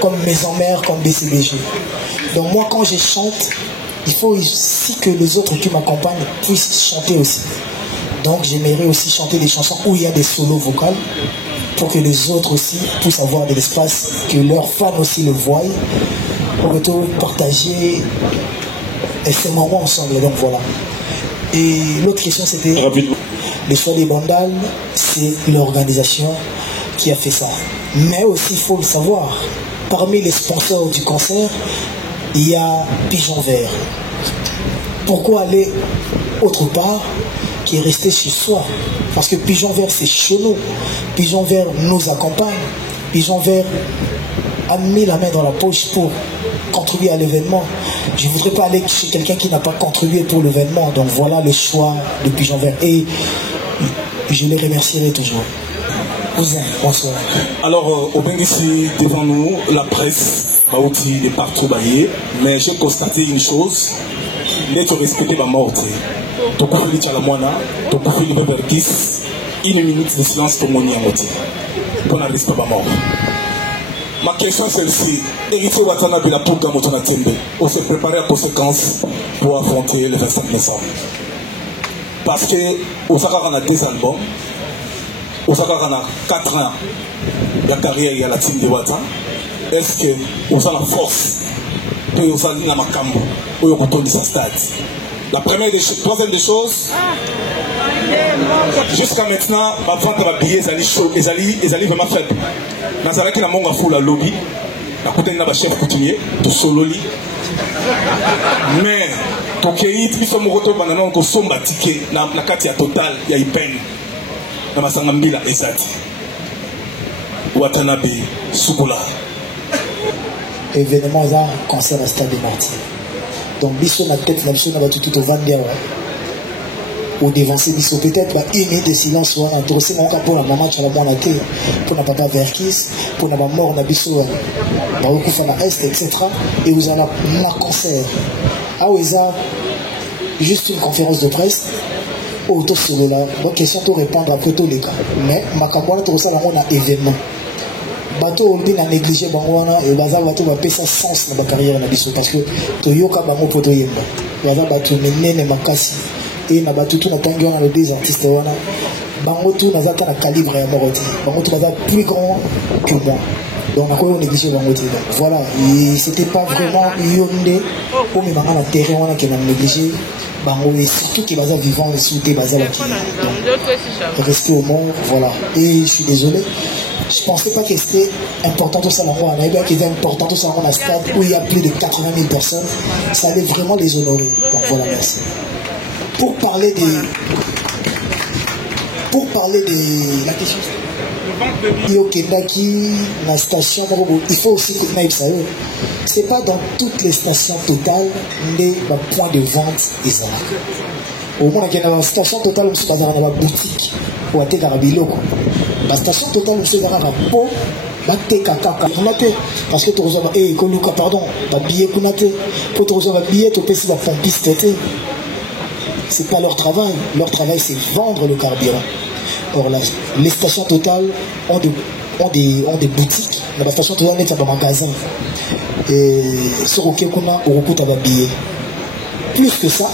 comme Maison Mère, comme BCBG. Donc moi quand je chante, il faut aussi que les autres qui m'accompagnent puissent chanter aussi. Donc j'aimerais aussi chanter des chansons où il y a des solos vocales pour que les autres aussi puissent avoir de l'espace, que leurs fans aussi le voient, pour tout partager ces moments ensemble. Donc voilà. Et l'autre question c'était le choix des bandales, c'est l'organisation qui a fait ça. Mais aussi il faut le savoir, parmi les sponsors du concert, il y a Pigeon Vert. Pourquoi aller autre part qui est resté chez soi? Parce que Pigeon Vert c'est chez nous. Pigeon Vert nous accompagne. Pigeon Vert a mis la main dans la poche pour contribuer à l'événement. Je ne voudrais pas aller chez quelqu'un qui n'a pas contribué pour l'événement. Donc voilà le choix de Pigeon Vert. Et je les remercierai toujours. Cousin, bonsoir. Alors, au bien ici, devant nous, la presse, Baouti est partout baillé, mais j'ai constaté une chose, l'être respecté va mort. Tokufili Chalamwana, Tokufili Beberkis, 1 minute de silence pour mon yamoti. Pour la respect va mort. Ma question est celle-ci. Héritier Watana Bilapouk Gamotona Tembe, on s'est préparé à conséquence pour affronter le 25 décembre. Parce que, au Sakar, on a 2 albums. Au Sakar, on a 4 ans de carrière, il y a la team de Wata. Est-ce que vous avez la force de vous aller dans ma cambre ou vous retournez sa stade? La première des choses, troisième des choses, jusqu'à maintenant, ma vente de billets est vraiment faible. Dans ce cas, la monga fout la lobby, la côté de la chef coutumier, de sololi. Mais, Tokei, tu sommes retour pendant que nous sommes batiqués, dans la carte totale, il y a une peine. Dans ma sangambila, exact. Watanabe, Souboula. Événement là, concert à Stade des Martyrs. Donc, biso na tête, la biso na batu tout au Vandia. Ou dévancer biso, peut-être 1 minute de silence, ou un dossier pour la maman, tu as la bonne thé, pour la papa Verkis, pour la mort, na biso, Baroku Fana Est, etc. Et vous avez un concert. Ah, oui, ça, juste une conférence de presse. Auto sur là, bonne question pour répondre après tous les cas. Mais, ma campagne, tu as un événement. Bateau on dit na négligé bangwana et baza bateau va pesa sens na ba carrière na biso parce que to yoka bango poto yemba baza bateau menene makasi et na bateau tout na tangi wana le des artistes wana bango tout na zata na calibre ya moroti bango tout baza plus grand que moi donc na ko négligé bango te donc voilà c'était pas vraiment yonde pour me manga na terrain wana que na négligé bango et surtout que baza vivant et souté baza la qui donc rester au monde voilà et je suis désolé. Je ne pensais pas que c'était important tout ça là. On avait bien qu'il était important tout ça dans la stade où il y a plus de 80 000 personnes. Ça allait vraiment les honorer. Donc voilà, merci. Pour parler de la question. La station, il faut aussi que ce n'est pas dans toutes les stations totales les points de vente des arcs. Au moins, il y a une station totale où il y a une boutique ou à Tégarabilo. La station totale où il y a une peau, parce que tu reçois pardon, billet pour te recevoir un billet, tu peux essayer de faire pompiste. C'est pas leur travail. Leur travail, c'est vendre le carburant. Or, les stations totales ont des boutiques. La station totale est un magasin. Et sur lequel on a un billet. Plus que ça,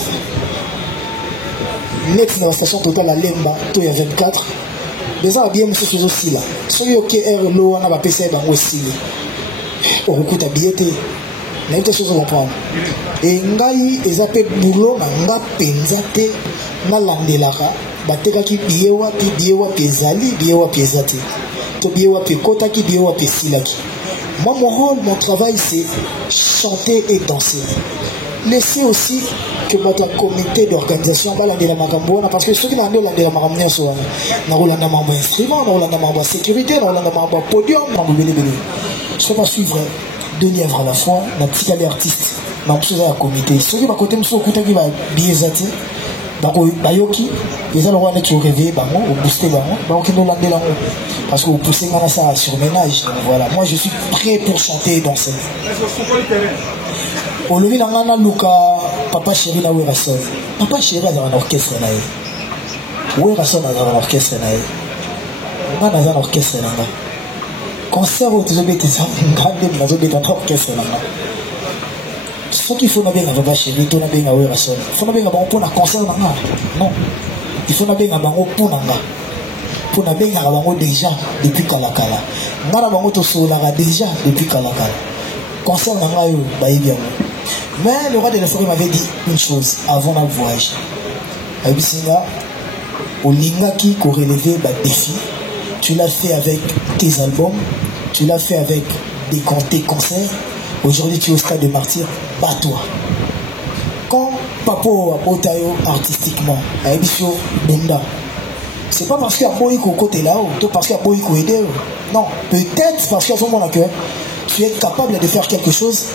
net dans la station totale à Lemba, il y a 24. Les gens bien monsieur ces aussi là. Sur le KR l'eau on a pas PC ben aussi. On recoute à billet. N'a pas chose à comprendre. Et ngai ezape boulot na nga penzate na landelaka bateka ki billet wapi ezali billet wapi ezate. To billet wapi kota ki billet wapi silaki. Moi mon rôle, mon travail c'est chanter et danser. Laissez aussi que votre comité d'organisation va l'aider la magambo parce que ceux qui l'ont l'aider la magambo soit na rolanda mambo instrument na rolanda mambo sécurité na rolanda mambo podium mambo belé je vais suivre 2 livres à la fois na petit artiste na chose à comité ceux qui va côté monsieur okuta qui va biezati bayoki les gens vont être rêver bango au booster bango donc ils nous l'aider là parce que vous poussez ngana ça sur ménage voilà moi je suis prêt pour chanter et danser. Au lever la ngana luka papa chéri na werason papa chéri a dans l'orchestre na ye werason a dans l'orchestre na ye ngana dans l'orchestre na nga concert où tu as été orchestre ce qu'il faut bien avoir chez lui, il bien avoir son. Il faut bien avoir un concert non. Il faut bien avoir pour bien avoir déjà depuis Kalakala. Nara bango to solara déjà depuis Kalakala. Concert nanga yo bien. Mais le roi de la forêt m'avait dit une chose avant le voyage. Abisinga au lingaki ko relever ba défi. Tu l'as fait avec tes albums, tu l'as fait avec tes concerts. Aujourd'hui, tu es au stade de martyr, bats-toi. Quand Papo a Otayo artistiquement, à Ebisio Benda, c'est pas parce qu'il y a Boïko côté là-haut, parce qu'il y a Boïko aider. Non, peut-être parce qu'à ce moment-là, tu es capable de faire quelque chose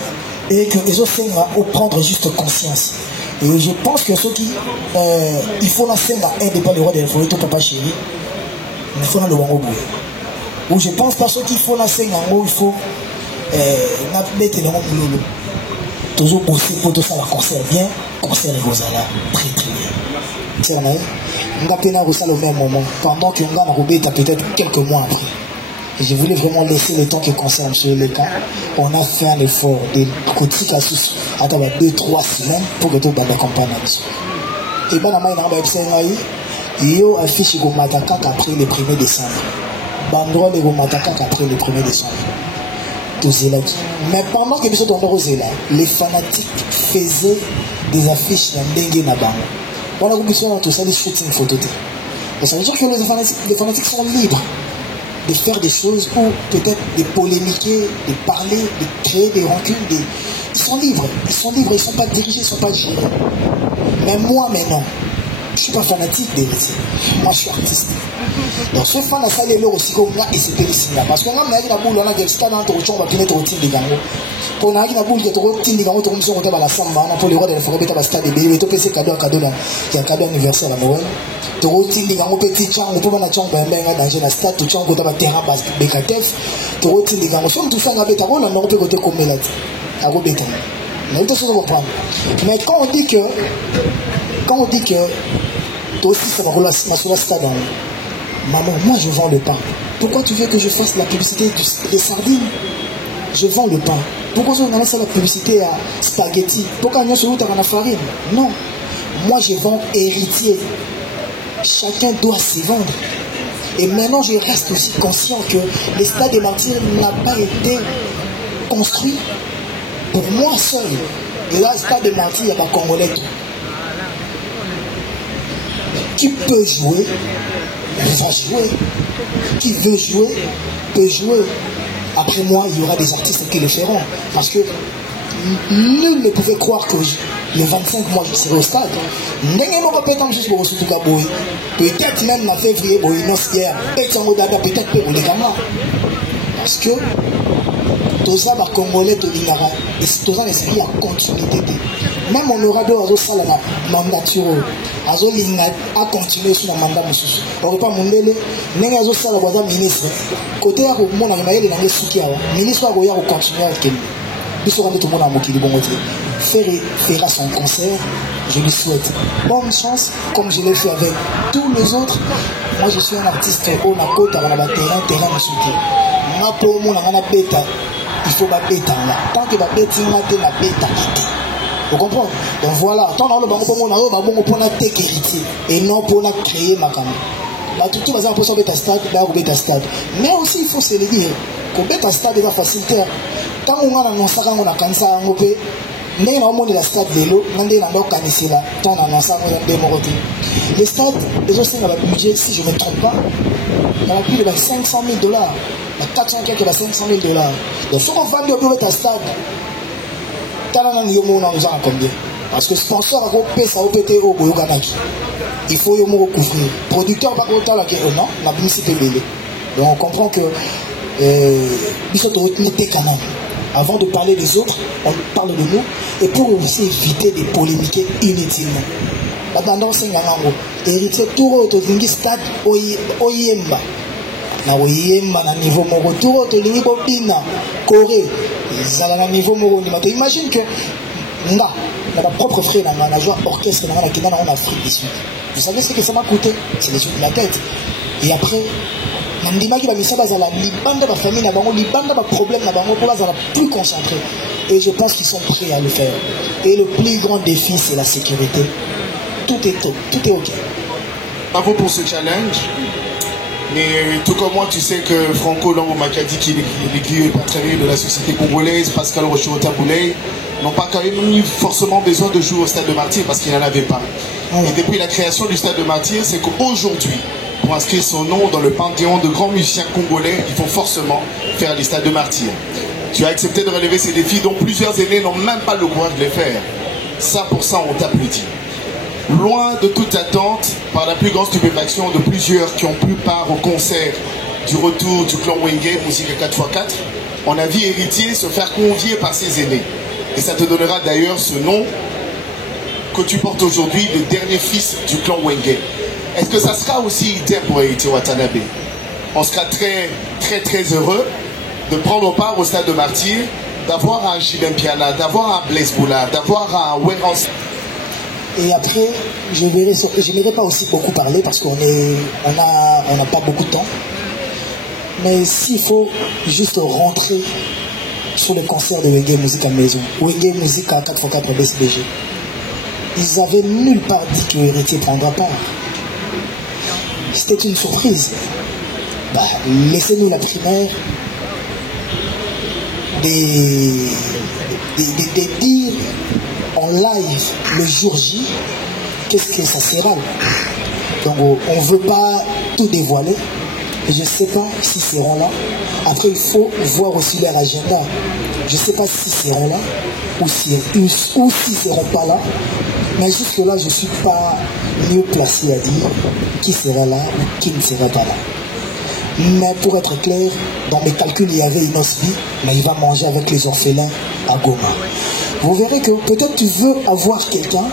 et que les autres vont prendre juste conscience. Et je pense que ceux qui, il faut la scène à aider pas le roi de la forêt, ton papa chéri, mais il faut le wango. Ou je pense pas ceux qui font la scène en haut, il faut toujours bosser pour tout ça, la concert bien, concert les Gozala, très très bien. C'est vrai, on a peine à au même moment, pendant que on a robé peut-être quelques mois après. Et je voulais vraiment laisser le temps que concerne sur le temps. On a fait un effort de côté à attendre 2-3 semaines pour que tout le monde accompagne. Et bien, il y a affiché au Matakak après le 1er décembre. Bandrol et au Matakak après le 1er décembre. Mais pendant que les fanatiques faisaient des affiches dans Dengue Nabang. On a besoin de tout ça, des shootings photos. Ça veut dire que les fanatiques sont libres de faire des choses ou peut-être de polémiquer, de parler, de créer des rancunes. Ils sont libres, ils ne sont pas dirigés, ils ne sont pas gérés. Mais moi maintenant, je ne suis pas fanatique des métiers. Moi je suis artiste. Donc ce fan a salé l'eau aussi comme là et c'était le signe. Parce que là, on a dit la boule, on a dit que c'était dans ton champ, on va finir ton team de gango. On a dit la boule, que ton team de gango, ton mission, on va la samba, on a pour le roi de la forêt, on va stade de B, et tout PC cadeau à cadeau là, il y a un cadeau anniversaire à Moël. Ton team de gango, petit champ, on peut pas la chambre, on va dans un stade, tout champ, on va terrain bas, BKTF, ton team de gango. Si tu fais un bêta, on a un peu côté comme là, à Robéta. Mais tout ça, on va prendre. Mais quand on dit que, toi aussi, ça va rouler sur la stade. Maman, moi je vends le pain. Pourquoi tu veux que je fasse la publicité des sardines? Je vends le pain. Pourquoi on a laissé la publicité à spaghetti? Pourquoi on a sur la farine? Non. Moi je vends héritier. Chacun doit se vendre. Et maintenant je reste aussi conscient que le stade des martyrs n'a pas été construit pour moi seul. Et là, le stade des martyrs, il y a pas Congolais. Qui peut jouer? Va jouer. Qui veut jouer peut jouer. Après moi, il y aura des artistes qui le feront. Parce que nul ne pouvait croire que le 25 mois, je serai au stade. Peut-être même en février, peut-être pour les gamins. Parce que tout ça va Congolais, tout ça l'esprit à continuité. Même on aura d'autres salles à mandature. A continué sur le mandat. On ne peut pas monter. N'est-ce pas ça la ministre. Côté à mon ami, il y a des soucis. Ministre va continuer avec lui. Il sera tout le monde à Mokili Bongoté. Fera son concert. Je lui souhaite bonne chance, comme je l'ai fait avec tous les autres. Moi, je suis un artiste au Nakot, à la terrain de soutien. Moi, pour moi, il faut la bêta. Tant que la bêta, il y a la bêta. Vous comprenez? Donc voilà, tant dans le banc pour mon pour la tech héritier et non pour la créer ma caméra. Bah tout va pour ça bêta stade, là au bêta stade. Mais aussi il faut se le dire que bêta stade va faciliter. Quand on a annoncé qu'on a cancer en OP, mais au monde de la stade de l'eau, on a des langues canissées là, tant on a annoncé qu'on a des morts. Les stades, les autres dans le budget, si je ne me trompe pas, il y a plus de 500 000 $, 400 quelques 500 000 $. Donc si on vend au bêta stade. Parce que sponsor a coupé ça au PT au Boyoganaki. Il faut y couvrir. Producteur pas content là que non, la publicité belé. Donc on comprend que avant de parler des autres, on parle de nous et pour aussi éviter de polémiquer inutilement. Maintenant c'est un héritier tout autre d'une stade oyemba. Na oyemba na niveau moko tout autre lingi bobina Corée. À niveau imagine que ma propre frère a joué orchestre en Afrique ici. Vous savez ce que ça m'a coûté? C'est les yeux de la tête. Et après, Nandimaki ba misa bazala libanda ba famille na bango libanda ba problème na bango pour bazala plus concentré. Et je pense qu'ils sont prêts à le faire. Et le plus grand défi c'est la sécurité. Tout est ok. Bravo pour ce challenge. Mais tout comme moi, tu sais que Franco Longo Makadi, qui est l'aiguille patronnier de la société congolaise, Pascal Rochota Boulay, n'ont pas quand même eu forcément besoin de jouer au Stade de Martyrs parce qu'ils n'en avaient pas. Et depuis la création du Stade de Martyrs, c'est qu'aujourd'hui, pour inscrire son nom dans le panthéon de grands musiciens congolais, il faut forcément faire les Stades de Martyrs. Tu as accepté de relever ces défis dont plusieurs aînés n'ont même pas le courage de les faire. Ça, pour ça, on t'applaudit. Loin de toute attente, par la plus grande stupéfaction de plusieurs qui ont pris part au concert du retour du clan Wenge, musique 4x4, on a vu héritier se faire convier par ses aînés. Et ça te donnera d'ailleurs ce nom que tu portes aujourd'hui, le dernier fils du clan Wenge. Est-ce que ça sera aussi idée pour héritier Watanabe? On sera très, très, très heureux de prendre part au Stade de Martyrs, d'avoir un Jibem Piana, d'avoir un Blaise Boula, d'avoir un Werans. Et après, je n'aimerais pas aussi beaucoup parler parce qu'on n'a pas beaucoup de temps. Mais s'il faut juste rentrer sur le concert de Wenge Musique à Maison, Wenge Musique à 4x4 BSBG, ils avaient nulle part dit que Héritier prendra part. C'était une surprise. Bah, laissez-nous la primaire des dire en live le jour J qu'est-ce que ça sera. Donc on ne veut pas tout dévoiler. Je ne sais pas s'ils seront là. Après il faut voir aussi leur agenda. Je ne sais pas s'ils seront là ou s'ils ne seront pas là. Mais jusque là je ne suis pas mieux placé à dire qui sera là ou qui ne sera pas là. Mais pour être clair, dans mes calculs il y avait Inosbi, mais il va manger avec les orphelins à Goma. Vous verrez que peut-être tu veux avoir quelqu'un,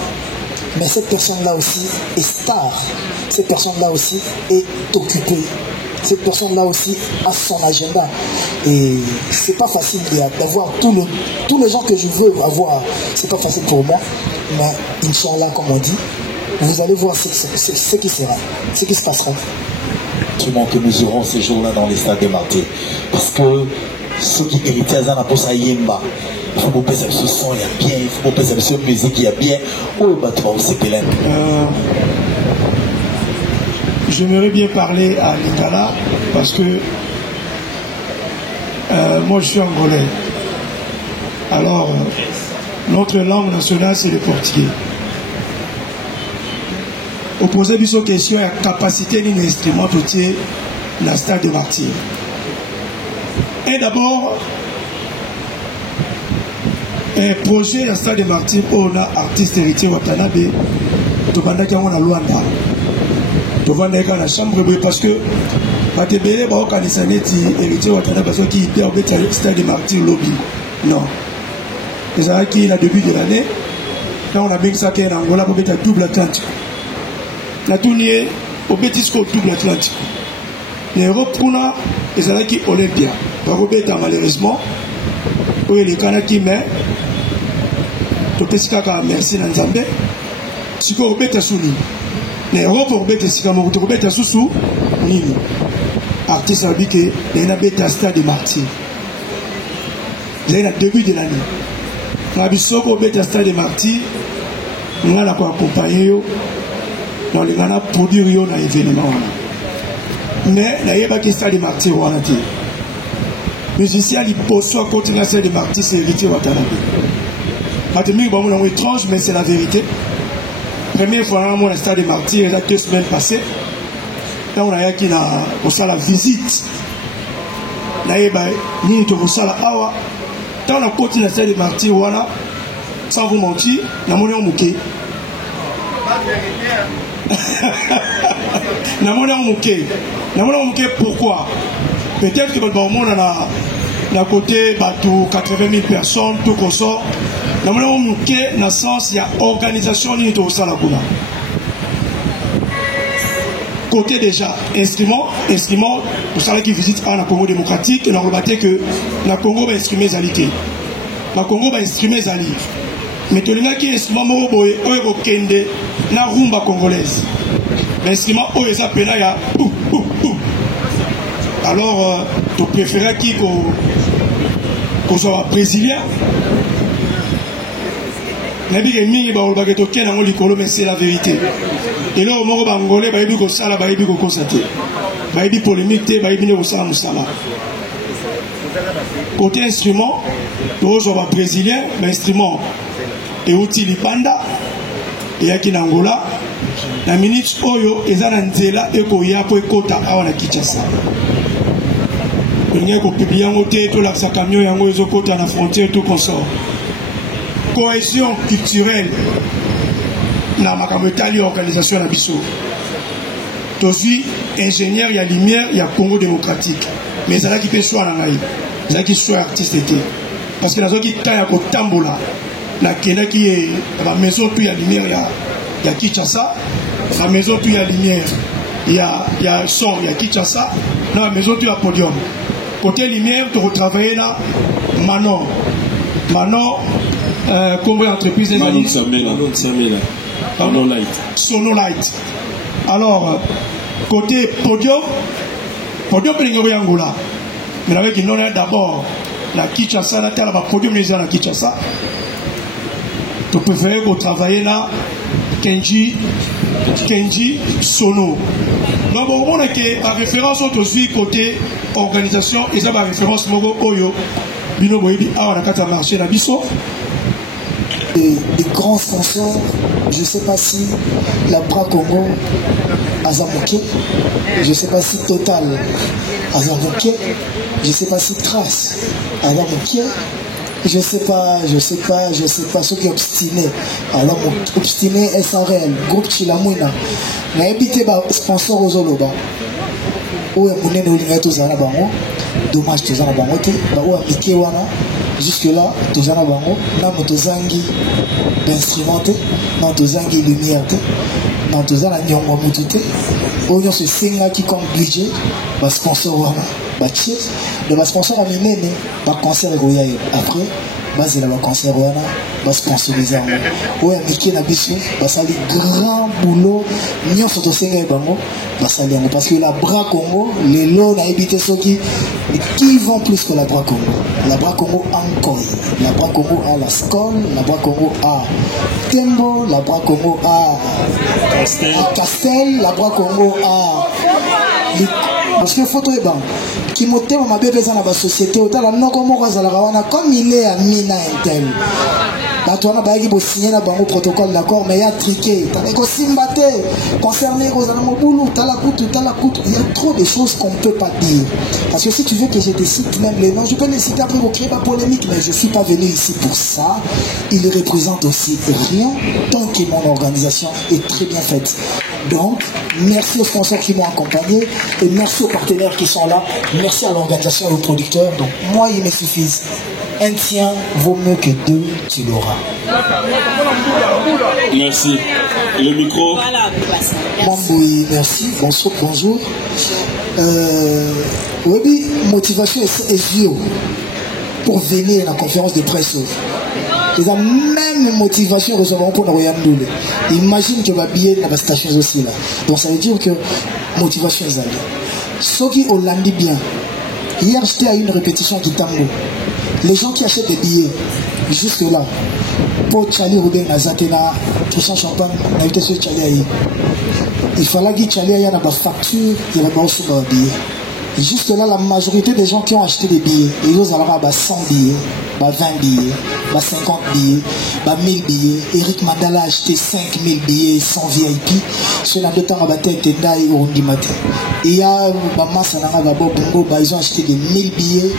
mais cette personne-là aussi est star. Cette personne-là aussi est occupée. Cette personne-là aussi a son agenda. Et c'est pas facile d'avoir tous les gens que je veux avoir. C'est pas facile pour moi. Mais Inch'Allah, comme on dit, vous allez voir ce qui sera, ce qui se passera. Que nous aurons ces jours-là dans les Stades de Martyrs. Parce que ceux qui héritent à Zana pour ça yemba. Il faut que ce son il y a bien, il faut que ce musique il y a bien. Oh, bah, toi aussi, Pélin. J'aimerais bien parler à Lingala parce que moi je suis angolais. Alors, notre langue nationale c'est le portugais. Au poser une question, il y a capacité d'un instrument pour tirer la Stade de Martyrs. Et d'abord, un projet la Stade de Martyrs, on a artiste héritier Watanabe, Tobandaki on a Luanda. Tobandaki on a chambre parce que Batebele ba okanisa neti héritier Watanabe parce qu'il y a un Stade de Martyrs lobby. Non. Les Araki, au début de l'année, là on a bien ça qui est en Angola pour mettre double Atlantique. La tournée au Betisco double Atlantique. L'Europe kuna les Araki Olympia. Par Robeta malheureusement, oui les Kanaki mais Topesika merci Nanzambe. Si ko Robeta Souni. L'Europe Robeta Sikamo Robeta Susu nini. Artiste habité il y a beta Stade de Martyrs. Il y a début de l'année. Nabisoko beta Stade de Martyrs. Nous allons accompagner dans les gana produire yo na événement. Mais il y a pas que Stade de Martyrs wana te. Musicien il poste à continuer à Stade de Martyrs c'est héritier Watanabe. Matemi bon on est étrange mais c'est la vérité. Première fois moi au Stade de Martyrs il y a 2 semaines passées. Là on a qui na au la visite. Là il ba ni to au sala awa. Quand on a continué à Stade de Martyrs voilà sans vous mentir, na moni on muké. Na moni on muké. Pourquoi? Peut-être que le monde a côté 80 000 personnes, tout comme ça. Dans le sens, il y a organisation qui est au Salakuna. Côté déjà, instrument, pour ceux qui visitent le Congo démocratique, on a que le Congo va instrumer Zalité. Le Congo va instrumer Zali. Mais tout le monde qui est instrument, il na rumba congolaise. L'instrument, il y a Alors, tu préférais qui qu'on soit brésilien? Mais c'est la vérité. Et là, au moment où Angolais, il y a sala, il y a constaté. Il y a polémique, il y a sala. Côté instrument, tu soit brésilien, l'instrument est outil panda, et il y a Angola. La minute oyo ezana nzela ekoya po ekota awa na Kinshasa. Il y a ko publier ngote to la sa camion yango ezokota na frontière tout consort. Cohésion culturelle na makambo etali organisation na biso. Tozi ingénieur ya lumière ya Congo démocratique. Mais ça là qui peut soit na ngai. Ça qui soit artiste était. Parce que la zone qui taya ko tambola na kena qui est la maison tout ya lumière ya Kinshasa. La maison tout ya lumière. Il y a son, il y a Kinshasa. Dans la maison tout ya podium. Côté lumière, tu retravailles là Manon, combien d'entreprises Manon Samela. Sonolight. Alors, côté podium c'est l'Ingoya Angola. Mais avec une honneur d'abord, la Kinshasa, la terre, la podium, les gens la Kinshasa. Tu préfères travailler là, Kenji Sono. Donc, on a que la référence aussi côté organisation, et ça, la référence Mogo Oyo, Bino Boyebi, a un marché na biso. Des grands sponsors, je ne sais pas si la Bra Congo Azamoké, je ne sais pas si Total Azamoké, je ne sais pas si Trace Azamoké, je sais pas ceux qui obstinés. Alors obstiné SRL, groupe Chilamouina, n'a habité sponsor aux Oloba. Où est mon nez de Zana Bango, dommage que Zana Bango, où est Mike Wana. Jusque-là, tous en avons, nous tozangi d'instrumenté, nous tozangi lumière, nous tozangi nyongo mutute, on se signe qui comme budget, bas sponsor wana, bas chef, de bas sponsor à mener, bas concert goyaye après, bas la concert wana, bas sponsoriser wana, ouais mais qui n'a bisu, bas sali grand boulot, nyon soto signe bango, bas sali ango parce que la Bra Congo, les lots n'a habité ceux qui vont plus que la Bra Congo. La Bra Congo encore, la Bra Congo a la Skol, la Bra Congo a Tembo, la Bra Congo a Castel, la Bra Congo a parce que photo est bon. Qui moté ma bébé dans la société, autant la non comme comme il est à Mina Intel. Là, tu as signé le protocole d'accord, mais il y a triqué. Tu as simbaté, concerné aux Alamoboulou, tu as la coûte. Il y a trop de choses qu'on ne peut pas dire. Parce que si tu veux que je te cite même les noms, je peux les citer après pour créer ma polémique, mais je ne suis pas venu ici pour ça. Il représente aussi rien tant que mon organisation est très bien faite. Donc, merci aux sponsors qui m'ont accompagné et merci aux partenaires qui sont là. Merci à l'organisation et aux producteurs. Donc, moi, il me suffit. Un tien vaut mieux que deux, tu l'auras. Merci. Le micro. Mamboui, merci. Bonjour. Oui, motivation est zéro pour venir à la conférence de presse. Ils ont même motivation recevoir pour nous regarder. Imagine que va billet dans la station aussi là. Donc ça veut dire que motivation est allée. Ceux qui ont l'andi bien. Hier j'étais à une répétition du tango. Les gens qui achètent des billets jusque là pour Charlie Robin Nazatena, Christian Champagne, n'a été sur Charlie. Il fallait que Charlie ait une facture, il y avait pas sur le billet. Jusque là, la majorité des gens qui ont acheté des billets, ils ont 100 billets, 20 billets, 50 billets, 1000 billets. Eric Mandala a acheté 5000 billets sans VIP. Sur la deux temps, il y a ils ont acheté des 1000 billets.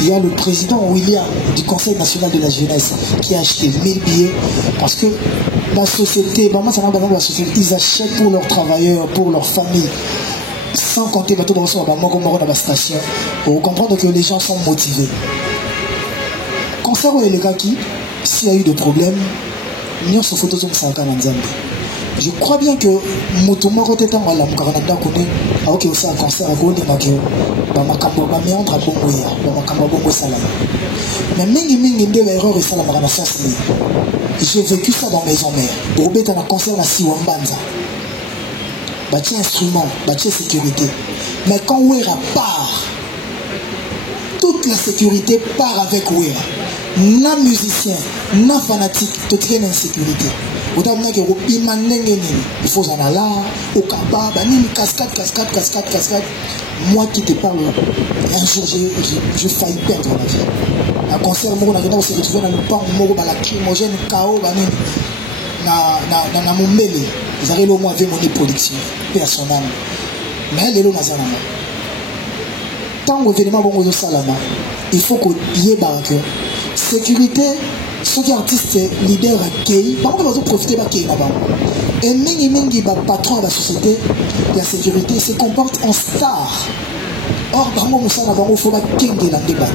Il y a le président William du Conseil national de la jeunesse qui a acheté 1000 billets parce que la société, ils achètent pour leurs travailleurs, pour leurs familles. Sans compter la station, pour comprendre que les gens sont motivés. Concernant les gars qui, s'il y a eu des problèmes, nous sommes photos de Saka Nzambe. Je crois bien que Motomoro Tetan wala Mkaranada Kone, a ok aussi un concert à Gonde Makeo, Bamakambo Bamiandra Bongoya, Bamakambo Bongo Salama. Mais Mingi de l'erreur et Salama dans la sens. J'ai vécu ça dans Maison Mère. Pour bête un concert à Siwambanza. Bâti instrument, bâti sécurité. Mais quand Wera part, toute la sécurité part avec Wera. Na musicien, na fanatique, te traîne en sécurité. Il faut en aller au Kaba, cascade. Moi qui te parle, un jour j'ai failli perdre la vie. Un concert, on s'est retrouvé dans le pan, on a lacrymogène, chaos, na mon mêlé. Ils arrivent au moins avec mon production personnelle. Mais elle est là, tant que l'événement bon au Salama, il faut qu'il y ait barque. Sécurité, ceux qui artistes leader accueillent, par contre, ils vont profiter de l'accueil là-bas. Et mingi patron de la société, de la sécurité, se comporte en star. Or, bango musa na bango faut ba kenge la débat.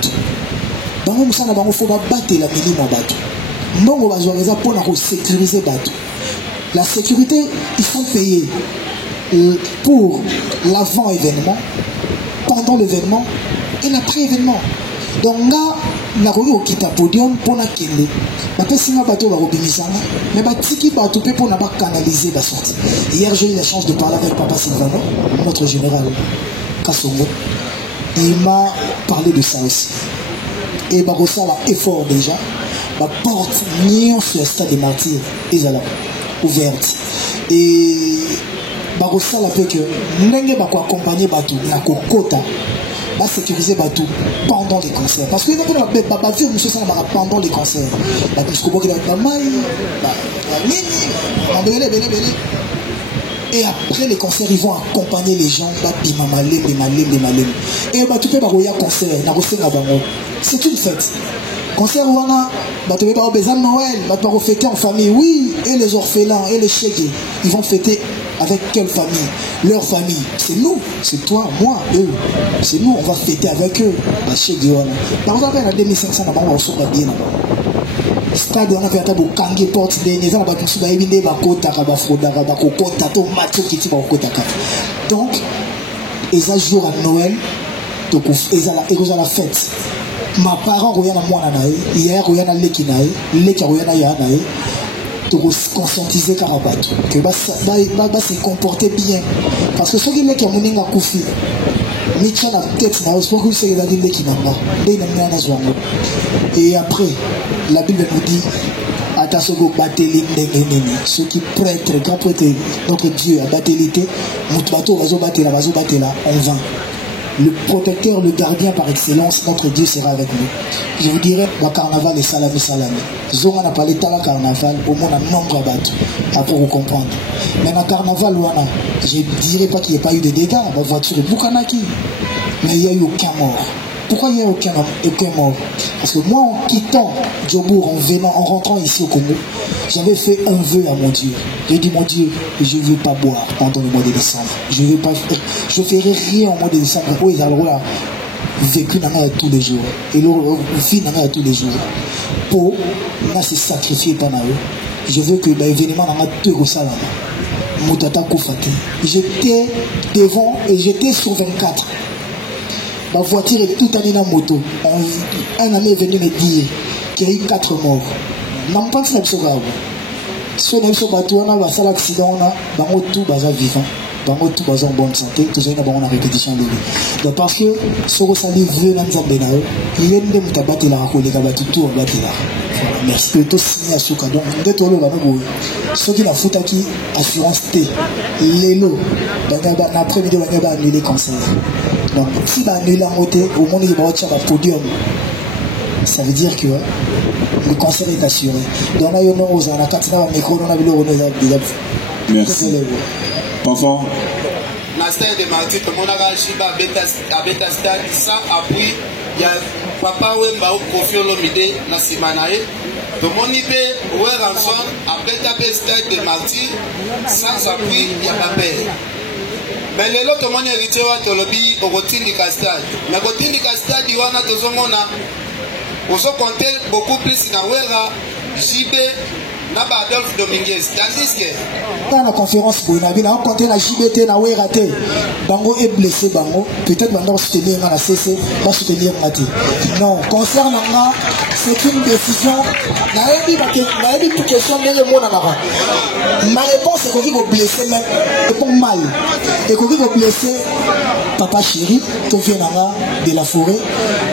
Bango musa na bango faut ba battre la minimum bateau. Ndongo ba joyeza pour na sécuriser bateau. La sécurité, ils sont payés pour l'avant-événement, pendant l'événement et l'après-événement. Donc là, on a au kita podium pour la kende. Après, si on a bateau, on va mais batiki bateau pour n'a pas canaliser la sortie. Hier, j'ai eu la chance de parler avec Papa Silvano, notre général Kassongo. Il m'a parlé de ça aussi. Et Barossa a effort déjà. La porte nion sur le stade des martyrs est ouverte. Et Barossa a fait que nous avons accompagné Batou, na kokota. Va sécuriser Batou pendant les concerts. Parce que nous avons fait monsieur ça pendant les concerts. Et après les concerts, ils vont accompagner les gens. Et Batou peut avoir un concert. C'est une fête. Concert où on a besoin de Noël, on va fêter en famille. Oui, et les orphelins et les chégués, ils vont fêter avec quelle famille? Leur famille. C'est nous, c'est toi, moi, eux. C'est nous, on va fêter avec eux. Par exemple, en 2500, on va se bien. Stade, on a fait un kangi porte des nez, on va tout ça, il va kota, donc, ils ont jour à Noël, donc ils ont la fête. Ma parent regarde à moi hier regarde à l'équinaï, l'équinaï regarde à yanaï, de conscientiser Karabat, que va se comporter bien, parce que ceux qui l'équinaï ont mené à Koufi, Mitchell a tête na c'est pour que c'est la Bible qui n'a pas, et après la Bible nous dit attention au bateli ceux qui prêtent grand prêtre notre Dieu a batélité, notre bateau va se battre là en vain. Le protecteur, le gardien par excellence, notre Dieu sera avec nous. Je vous dirais, le carnaval est salami. Zonga n'a pas l'état de carnaval, au moins un nombre à battre, pour vous comprendre. Mais dans le carnaval, je ne dirais pas qu'il n'y ait pas eu de dégâts, la voiture est Bukanaki. Mais il n'y a eu aucun mort. Pourquoi il n'y a aucun mort? Parce que moi, en quittant Djobour, en rentrant ici au Congo, j'avais fait un vœu à mon Dieu. J'ai dit, mon Dieu, je ne veux pas boire pendant le mois de décembre. Je ne ferai rien au mois de décembre. Oui, alors là, vécu tous les jours. Et le vie tous les jours. Pour se sacrifier par eux. Je veux que l'événement n'a pas tout au salon. J'étais devant et j'étais sur 24. Ma voiture est toute année dans la moto. Un ami est venu me dire qu'il y a eu 4 morts. Je ne pense pas que c'est grave. Si on a eu ce bateau, on a eu un accident, on a tout vivant. On a tout en bonne santé. Tout ça, on a une répétition de vie. Donc parce que ce que ça veut dire, il y a une tabate là, il y a tout là. Merci. Tout signé à ce cas. Donc, ceux qui la foutent qui assurance T, l'élo, l'après-midi, on va annuler le cancer. Donc, si on annule la montée, au monde il va avoir un podium. Ça veut dire que le cancer est assuré. Donc, on a eu un nom aux anacats, micro, on a vu le honneur. Merci. Enfant. La stade de Marty, tout le monde a réagi à Beta Stade, sans appui. Il y a Papa Wemba au Kofi Olomide, na Simanae. Tout le monde y peut, ouais, rançon, à Beta Stade de Marty, sans appui, il y a pas peur. Mais les autres, tout le monde est hérité au lobby, au routine du Castade. Mais au routine du Castade, il y a deux hommes, on se compte beaucoup plus dans Wera, JB, Naba Adolphe Dominguez. Tandis que dans la conférence pour on a compté la JBT na Wera té. Bango est blessé bango, peut-être bango soutenir na CC, pas soutenir Mati. Non, concernant c'est une décision. Ma réponse est qu'on va blesser même, et pas mal. Et qu'on va blesser papa chéri, qui vient de la forêt.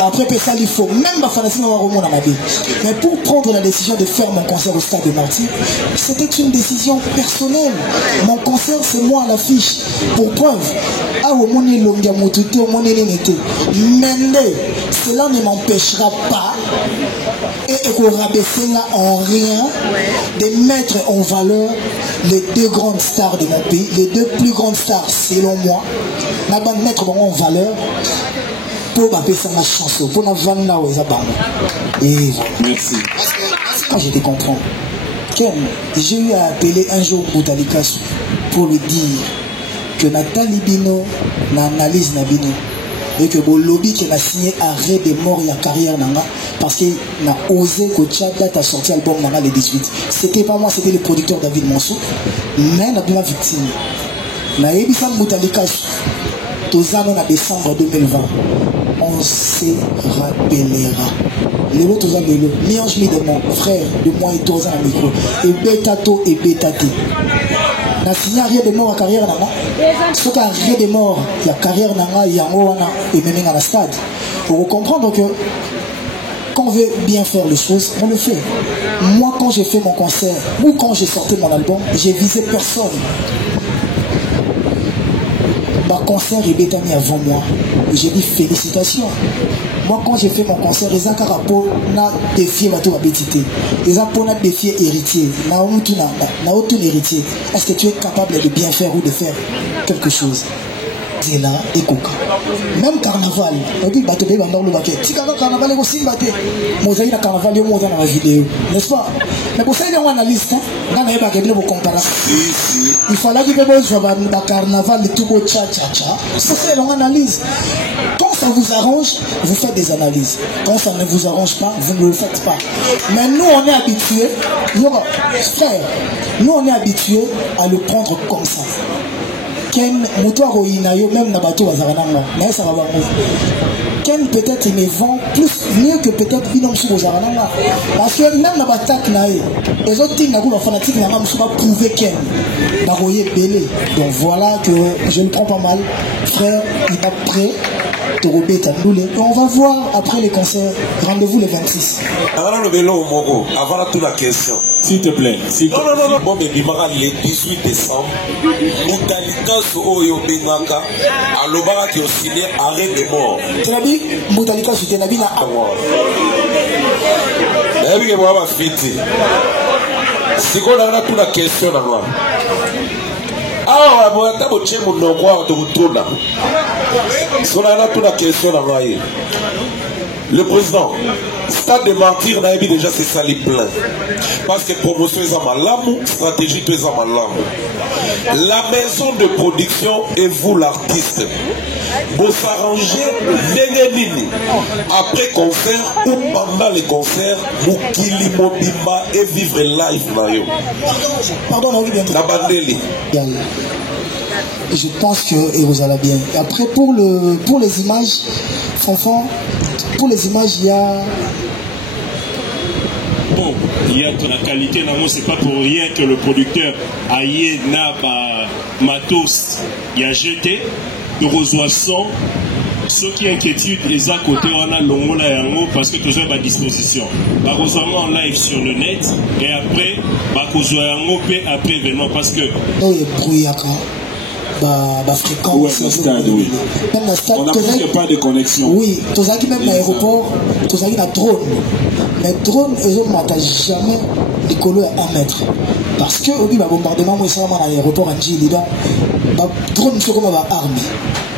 Après, ça, il faut même ma fantasme dans ma vie. Mais pour prendre la décision de faire mon concert au Stade de Martyrs, c'était une décision personnelle. Mon concert, c'est moi à l'affiche. Pour preuve, mais cela ne m'empêchera pas et qu'on rabaisser là en rien de mettre en valeur les deux grandes stars de mon pays, les deux plus grandes stars selon moi, mettre en valeur pour appeler ça ma chanson, pour la vendre là où ils ont. Et merci. Quand j'étais comprendre, j'ai eu à appeler un jour Boutalikas pour lui dire que Nathalie Bino n'analyse Nabino et que le lobby qui a signé arrêt de mort et carrière nanga parce qu'il a osé que Tchada a sorti l'album nanga le 18. C'était pas moi, c'était le producteur David Mansou, mais n'a pas victime. Na Ebissan Boutalikas, tous en décembre 2020, on se rappellera. Les autres tous en vélo, Miange mi de mon frère, de moi et tous en micro, et Betato et Betati. Na signé rien de mort à carrière nanga. Ce qui a rien de mort, il y a carrière nanga, il y a Moana et même à la stade. Pour comprendre que quand on veut bien faire les choses, on le fait. Moi, quand j'ai fait mon concert ou quand j'ai sorti mon album, j'ai visé personne. Ma concert est bétami avant moi. J'ai dit félicitations. Moi, quand j'ai fait mon concert, les gens ont défié ma tour à bétité. Les gens ont défié héritier. Na aucun héritier. Est-ce que tu es capable de bien faire ou de faire quelque chose? C'est là, et coca. Même carnaval, on dit bateau de bandar le baquet. Si carnaval est aussi battu, moi j'ai eu le carnaval, moi j'ai dans la vidéo, n'est-ce pas? Mais pour ça il y a une analyse, dans les baquets de vous comparer. Il fallait que vous jouiez le carnaval, le tout beau tcha tcha tcha. C'est une analyse. Quand ça vous arrange, vous faites des analyses. Quand ça ne vous arrange pas, vous ne le faites pas. Mais nous on est habitués, frère, nous on est habitués à le prendre comme ça. Ken moto inayo même na bateau bazarana mais ça va voir Ken peut-être il me vend plus mieux que peut-être binom sur bazarana parce que même na batak nae les autres teams na ko fanatique na même pas prouver Ken baroyer belé. Donc voilà que je le prends pas mal, frère, il est prêt. On va voir après les concerts. Rendez-vous le 26. Avant toute la question, s'il te plaît. Non. Bon, mais le 18 décembre, Moutalikas Oyo Bengaka, à l'Obara qui a signé arrêt de mort. Tu as dit Moutalikas, tu as dit là. Et puis, moi, je vais fêter. Si on a toute la question, ah, on va t'abocher mon nom, on te retourne là. Si on a toute la question, le président, Stade de Martyrs, on a déjà c'est ça les plein. Parce que promotion est à malamou, stratégie est à malamou. La maison de production et vous l'artiste. Vous s'arrangez après concert ou pendant les concerts, vous kili mobimba et vivre live. Pardon, la bandeli. Je pense que vous allez bien. Après pour les images, franchement, pour les images, il y a. Bon, il y a de la qualité, c'est pas pour rien que le producteur Aïe Naba Matos il a jeté de resoissant. Ceux qui inquiétude les à côté, on a l'ongo là parce que tout ça est à disposition. Bah, vous en live sur le net et après, bah, vous après événement parce que. Fréquence. Oui. Même la stade, on n'a presque pas de connexion. Oui, tous qui même l'aéroport, tous qui la drone. Mais drone, ils ont jamais décollé à 1 mètre. Parce que au bombardement, moi, ça va à l'aéroport en Gili. Donc, drone, c'est comme une arme.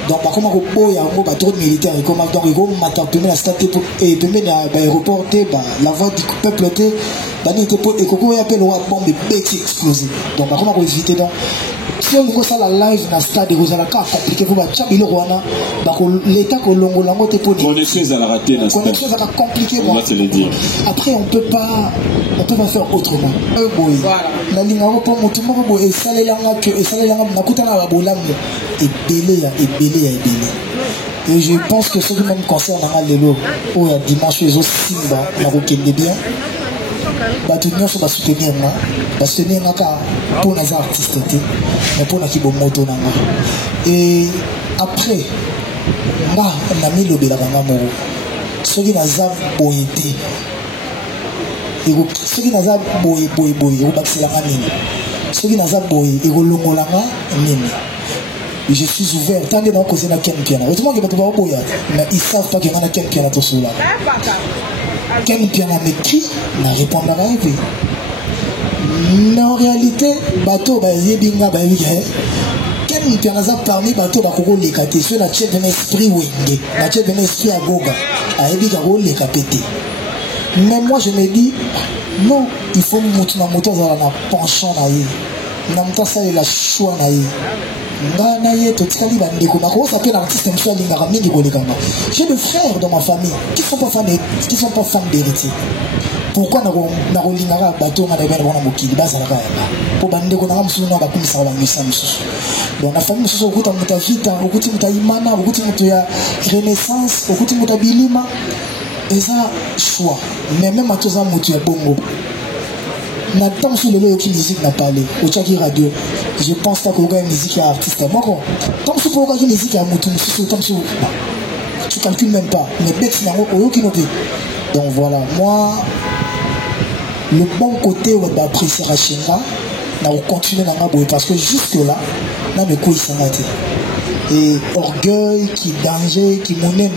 Donc, par contre, il y a un drone militaire. Donc, il y a la stade et l'aéroport, la voie du peuple, et Coco appelle le bombe bêtise explosée. Donc, par contre, on va éviter. Si on voit ça la live dans le stade, vous allez compliquer pour l'État que l'on a connexion à rater dans le stade. Connexion à compliquer. On va te le dire. Après, on peut pas faire autrement. La ligne à repos, mon tout le monde est salé là, et salé là, on a coûté là, et belé. Et je pense que ce qui même concerne Lelo, où il y a dimanche, les autres Simba, la roquette bien, soutenir pour les artistes, mais pour les moto. Et après, on a mis le Bélaranga. Ceux qui n'ont pas boyé, ceux qui n'ont pas boyé, ceux qui n'ont pas boyé, je suis ouvert. Tant que nous causons la Ken-Piana. Autrement, mais ils ne savent pas qu'il y a un Ken-Piana tout cela. Ken-Piana, mais qui n'a répondu à la vie? Mais en réalité, bateau, Ken-Piana a parmi bateau, les catés, sur la tête d'un esprit wingé, la tête d'un esprit à goga, à Ebigago, les capétés. Mais moi, je me dis, non, il faut monter dans la moto, dans la penchant, dans la choix, j'ai des frères dans ma famille qui ne sont pas fans d'héritier. Pourquoi na rolingara bateau na bébé na mokili bazalaka pour bande ko na musu na bakumisa ba misa musu bon na famille musu okuta muta vita okuti muta imana okuti muta ya renaissance okuti muta bilima eza choix mais même atoza mutu ya bongo na tant sur le yoki musique n'a parlé au Tchaki radio je pense pas qu'on gagne musique à artiste moi tant sur pour gagner musique à mutu musu tant sur tu calcules même pas mais bête na au yoki noté donc voilà moi le bon côté où d'apprécier Rachinga on continue dans ma boue parce que jusque là là me couille s'en et orgueil qui danger qui monnaie